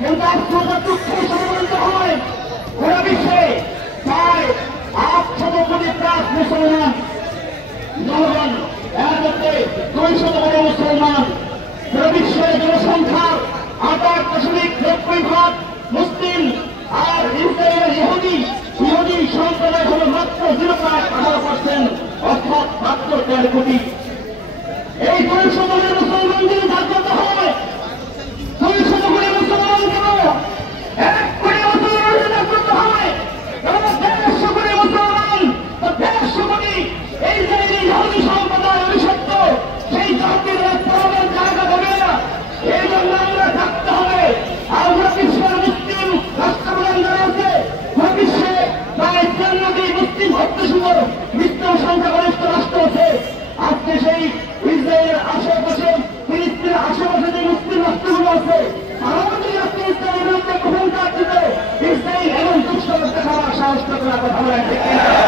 কিন্তু আত্মহত্যা দুঃখের সংবলিত হয় গোটা বিশ্বে প্রায় 800 কোটি প্রাক মুসলমান জনগণ, এর মধ্যে 200 কোটি মুসলমান। পুরো বিশ্বের জনসংখ্যার 88.90% মুসলিম, আর ইসরায়েলের ইহুদি সম্প্রদায় হল মাত্র 0.18%, অর্থাৎ মাত্র 1.5 কোটি। এই 200 কোটি মুসলমান যদি জাগ্রত হয়, 200 কোটি মুসলমান কেন 1 কোটি মুসলমান জাগ্রত হয়, 150 কোটি মুসলমান, 150 কোটি এই যে ইহুদি সম্প্রদায় অভিশপ্ত, সেই জাতির পরমের জায়গা দেবে না। এই জন্য আমরা থাকতে হবে। আমরা বিশ্বের মুসলিম রাষ্ট্রপ্রধান যারা আছে, বিশ্বে প্রায় 93টি মুসলিম ভক্তসূহ মুসলিম সংখ্যাগরিষ্ঠ রাষ্ট্র আছে। আজকে সেই ইসরায়েলের আশেপাশে, ফিলিস্তিনের আশেপাশে যে মুসলিম রাষ্ট্রগুলো আছে, তারাও যদি আজকে ইসরায়েলের বিরুদ্ধে গ্রহণ কাজ দিতে ইসরায়েল এমন দুঃসাহস দেখাবার সাহস করতে না, কথা বলেন ঠিক কিনা?